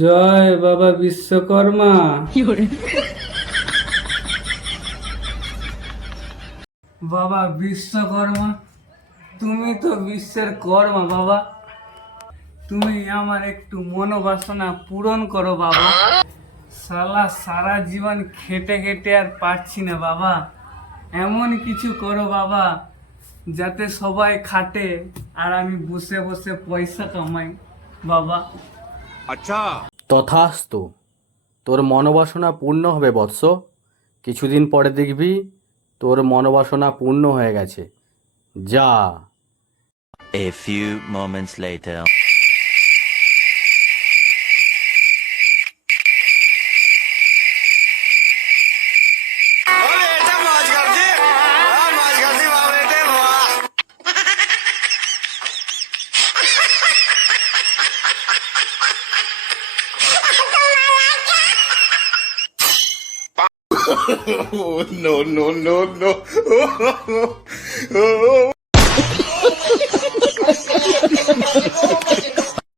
জয় বাবা বিশ্বকর্মা। বাবা বিশ্বকর্মা, তুমি তো বিশ্বের কর্মা বাবা। তুমি আমার একটু মনোবাসনা পূরণ করো বাবা। সারা জীবন খেটে খেটে আর পারছি না বাবা। এমন কিছু করো বাবা যাতে সবাই খাটে আর আমি বসে বসে পয়সা কামাই বাবা। তথাস্তু, তোর মনোবাসনা পূর্ণ হবে বৎস। কিছুদিন পরে দেখবি তোর মনোবাসনা পূর্ণ হয়ে গেছে। যা। A few moments later. No, no, no, no.